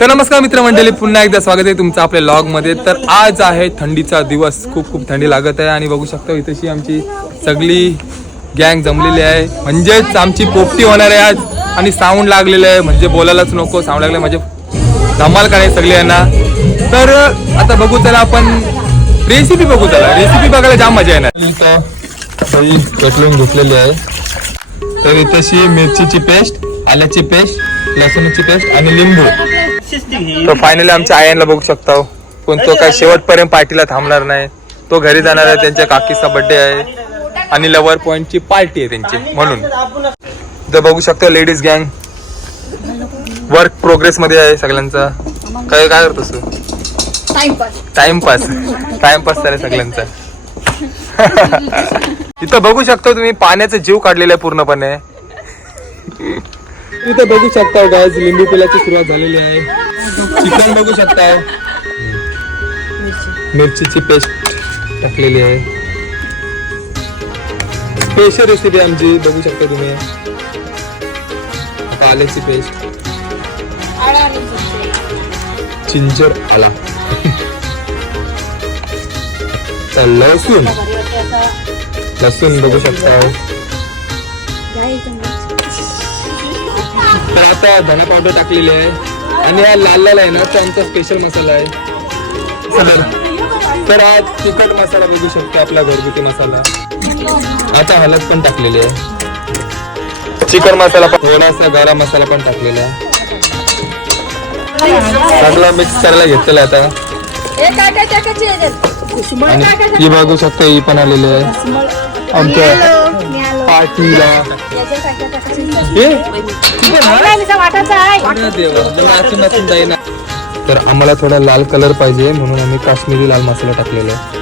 तर नमस्कार मित्रमंडळी पुन्हा एकदा स्वागत आहे तुमचं आपल्या लॉगमध्ये तर आज आहे थंडीचा दिवस खूप खूप थंडी लागत आहे आणि बघू शकता इथेशी आमची सगळी गँग जमलेली आहे. म्हणजेच आमची पोपटी होणार आहे आज आणि साऊंड लागलेलं आहे म्हणजे बोलायलाच नको साऊंड लागलं म्हणजे धमाल करायची सगळी यांना. तर आता बघू त्याला आपण रेसिपी बघू त्याला रेसिपी बघायला जाम मजा येणार. सगळी दही कटलून घेतलेली आहे. तर इथेशी मिरचीची पेस्ट आल्याची पेस्ट लसूणची पेस्ट आणि लिंबू. तर फायनली आमच्या आयांना बघू शकता हो. पण तो काय शेवटपर्यंत पार्टीला थांबणार नाही. तो घरी जाणार आहे त्यांच्या काकीचा बर्थडे आहे. आणि लवर पॉइंटची पार्टी आहे त्यांची म्हणून. तर बघू शकता लेडीज गँग वर्क प्रोग्रेस मध्ये आहे सगळ्यांचा. काय काय करतोस तू? टाइमपास टाइमपास टाइमपास चालेल सगळ्यांचा. इथं बघू शकता तुम्ही पाण्याचा जीव काढलेला आहे पूर्णपणे. इथे बघू शकता गायज लिंबू पिलाची सुरुवात झालेली आहे. चिकन बघू शकता मिरचीची पेस्ट टाकलेली आहे. स्पेशल रेसिपी आमची बघू शकता तुम्ही. आल्याची पेस्ट चिंचर आला. तर लसूण. लसूण बघू शकता तर आता धना पावडर टाकलेली आहे. आणि हा लाल लाल आहे ना तो आमचा स्पेशल मसाला आहे. चला. तर हा तिखट मसाला बघू शकतो आपला घरगुती मसाला. आता हळद पण टाकलेली आहे. चिकन मसाला पण थोडासा गरम मसाला पण टाकलेला आहे. सगळं मिक्स करायला घेतलेलं आता? आणि ही बघू शकता ही पण आलेली आहे. आमच्या पार्टीला? हे? देवा, जाईना. तर आम्हाला थोडा लाल कलर पाहिजे म्हणून आम्ही काश्मीरी लाल मसाला टाकलेला आहे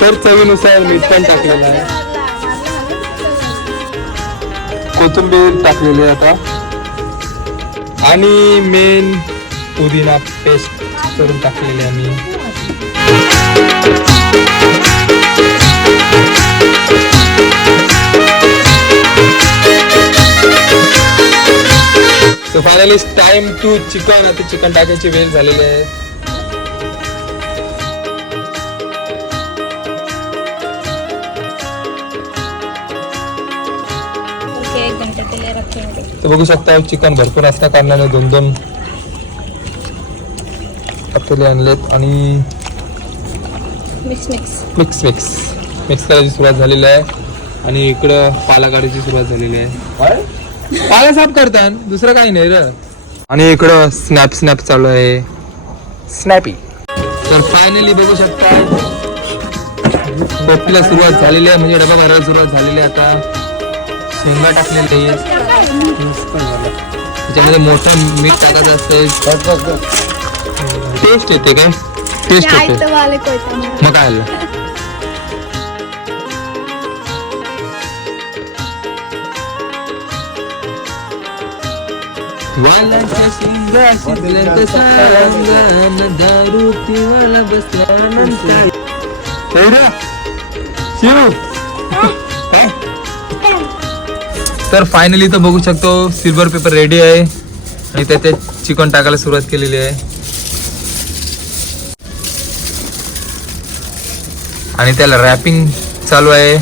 तर चवीनुसार मीठ पण टाकलेलं आहे कोथिंबीर टाकलेली आहे आता आणि मेन पुदिना पेस्ट करून टाकलेली आहे आम्ही तर फायनली टाइम टू चिकन आता चिकन टाकायची वेळ झालेली आहे. तर बघू शकता चिकन भरपूर असल्या कारणाने दोन दोन पातेले आणलेत आणि mix mix. Mix mix. Mix करायची सुरुवात झालेली आहे. आणि इकडं पाला काढायची सुरुवात झालेली आहे. पाला साफ करतात दुसरं काही नाही र. आणि इकडं स्नॅप स्नॅप चालू आहे. स्नॅपी तर फायनली बघू शकता. पोपटीला सुरुवात झालेली आहे म्हणजे डबा भरायला सुरुवात झालेली आहे आता. शेंगा टाकलेली आहे त्याच्यामध्ये मोठं मीठ टाकायचं असते टेस्ट येते काय? टेस्ट येते. मग काय आलं? वालाच्या शिंगा दारू पिवाला? तर फायनली तर बघू शकतो सिल्वर पेपर रेडी आहे. आणि त्याच्यात चिकन टाकायला सुरुवात केलेली आहे. आणि त्याला रॅपिंग चालू आहे.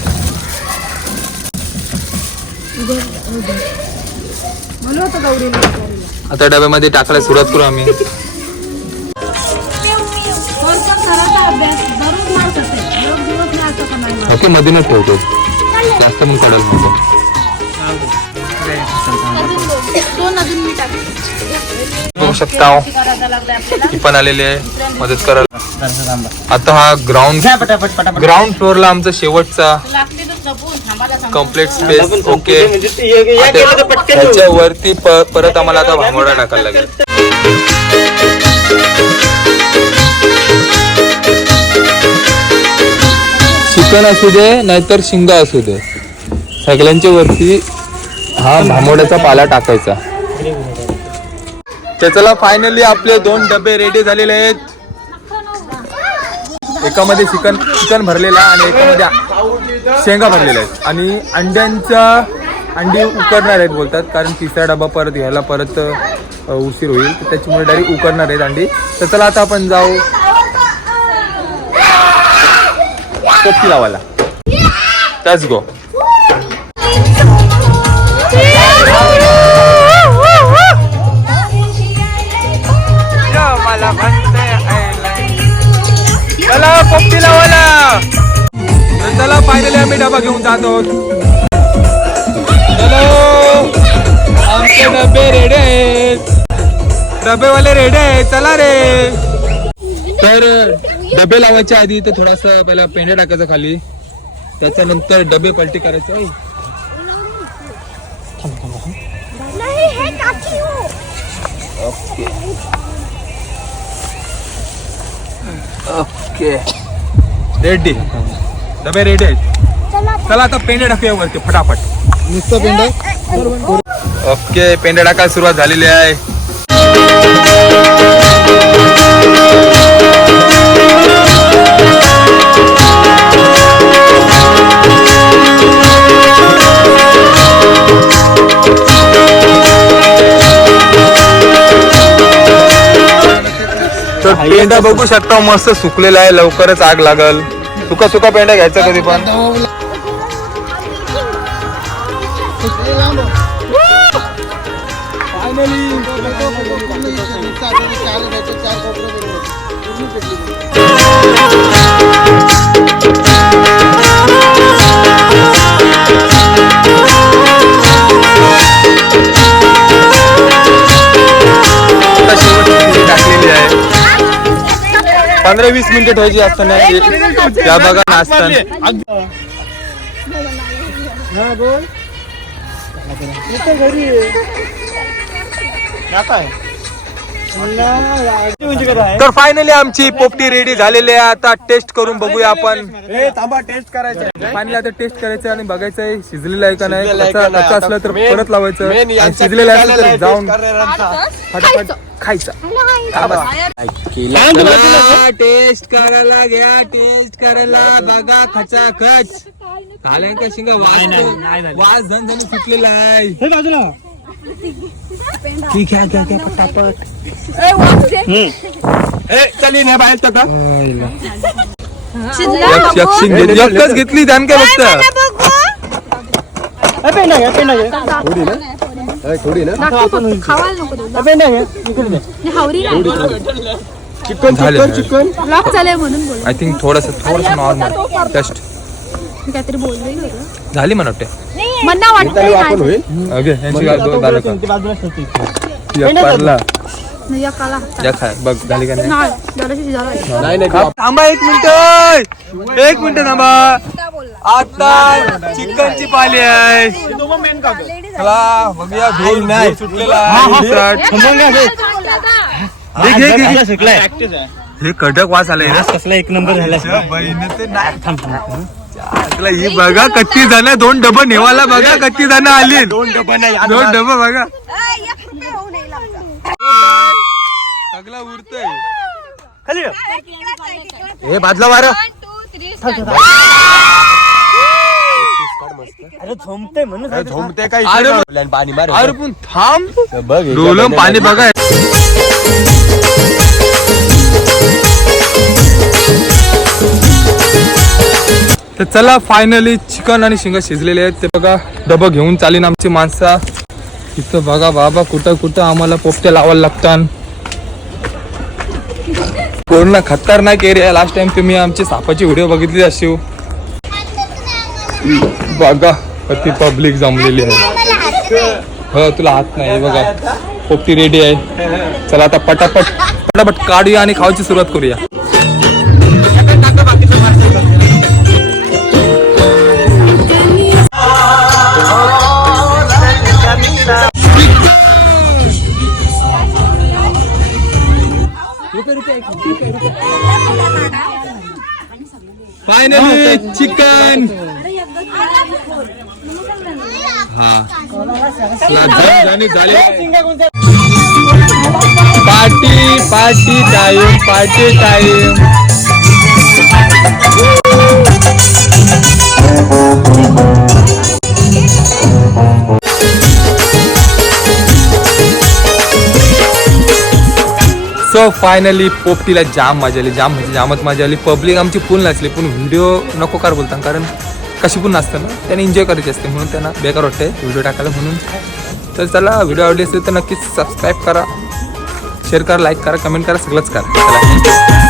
आता डब्यामध्ये टाकायला सुरुवात करू आम्ही. ओके मधूनच ठेवतो. जास्त दोन अजून मी टाकते. बघू शकता ही. पण आलेली आहे. मदत करायला. आता हा ग्राउंड ग्राउंड फ्लोअरला आमचा शेवटचा लागते कंप्लीट स्पेस ओके आता त्याच्यावरती प- परत आम्हाला आता भांगोडा टाकायला लागेल. चिकन असू दे नाहीतर शिंगा असू दे. सगळ्यांच्या वरती हा भांबोड्याचा पाला टाकायचा. तर चला फायनली आपले दोन डबे रेडी झालेले आहेत. एकामध्ये चिकन चिकन भरलेला आणि एकामध्ये शेंगा भरलेल्या आहेत. आणि अंड्यांचा अंडी उकडणार आहेत बोलतात कारण तिसरा डबा परत घ्यायला परत उशीर होईल. तर त्याच्यामुळे डायरेक्ट उकडणार आहेत अंडी. तर चला आता आपण जाऊ. पोपटी लावायला. टच गो चला पोपटी लावायला. चला फायनली आम्ही डबा घेऊन जातो. चलो. आमचे डबे रेडी आहेत. डबेवाले रेडी आहेत. चला रे. तर डबे लावायच्या आधी तर थोडासा पहिला पेंड्या टाकायचा खाली. त्याच्यानंतर डबे पलटी करायचे. ओय. ओके. रेडी डबे रेडी आहेत? चला. आता पेंडे टाकूया वरती फटाफट. नुसतं पेंडा ओके पेंडे टाकायला सुरुवात झालेली आहे. पेंडा बघू शकता मस्त सुकलेला आहे लवकरच आग लागल. सुका सुका पेंडा घ्यायचा कधी पण. पंधरा वीस मिनिटं ठेवायची असताना या बघा नाचताना. हा घरी काय तर फायनली आमची पोपटी रेडी झालेली आहे. आता टेस्ट करून बघूया आपण. थांबा टेस्ट करायचं फायनली आता टेस्ट करायचं आणि बघायचं आहे शिजलेलं आहे का नाही. शिजलेलं आहे कच्चा का नाही? कच्चा असलं तर परत लावायचं. शिजलेलं असलं निघालेला तर आहे जाऊन. फटाफट खायचं. टेस्ट करायला घ्या टेस्ट करायला बघा खचा खच खाल्या का शिंगा वास वास झण सुटलेला आहे. बाजूला. ठीक आहे घ्या घ्या पटापट. ए चली नाही बाहेर घेतली. एकच घेतली त्यान काय बघत पेंडा घ्या पेंडा घ्या थोडी ना. खावायला नको देऊ. पेंडा घ्या इकडे द्या. मी हावरी नाही. चिकन झाले, चिकन. चिकन म्हणून बोल. आय थिंक थोडस थोडस नॉर्मल जस्ट मी काहीतरी वेगळं झाली म्हणा वाटते वाटतंय आपण होईल? ओके यांची गाल दोन झालं का? ती बाजूला ठेवते. एक पारला नाही, या काला. या खाय बघ झाली का नाही? नाही जराशी शिजायला नाही नाही थांबा. एक मिनिट एक मिनिट थांबा. आता चिकनची पाली आहे. चला बघूया भेल नाही सुटलेला. हे कडक वास आलाय कसला एक नंबर झाला बहिणीचे नाही ही बघा कच्ची जण दोन डबं नेवाला बघा कच्ची जण आली. दोन डबा नाही दोन डबं बघा. सगळं उरतय. खाली हे बाजला वार. अरे झोमते म्हणून झोमते काय? अरे पाणी मार अरे पण थांब. बघ डोलम पाणी बघा. तर चला फायनली चिकन आणि शिंगा शिजलेले आहेत. ते बघा डबं घेऊन चालीन आमची माणसं. इथं बघा बाबा कुठं कुठं आम्हाला पोपट्या लावायला लागतात. पूर्ण खतरनाक एरिया लास्ट टाइम तुम्ही आमची सापाची व्हिडिओ बघितली अशी बघा अति पब्लिक जमलेली आहे. हो तुला हात नाही बघा. पोपटी रेडी आहे. चला आता पटापट पटापट काढूया आणि खावायची सुरुवात करूया. चिकन हा. झाले party party time party time so finally पोपटीला जाम मजा आली. जाम म्हणजे जामच मजा आली. पब्लिक आमची फुल नसली पण व्हिडिओ नको कर बोलता कारण कशी पण नसतं ना त्याने एन्जॉय करायची असते. म्हणून त्यांना बेकार वाटते व्हिडिओ टाकायला म्हणून. तर चला व्हिडिओ आवडली असेल तर नक्कीच सबस्क्राईब करा. शेअर करा लाईक करा कमेंट करा सगळंच करा. चला.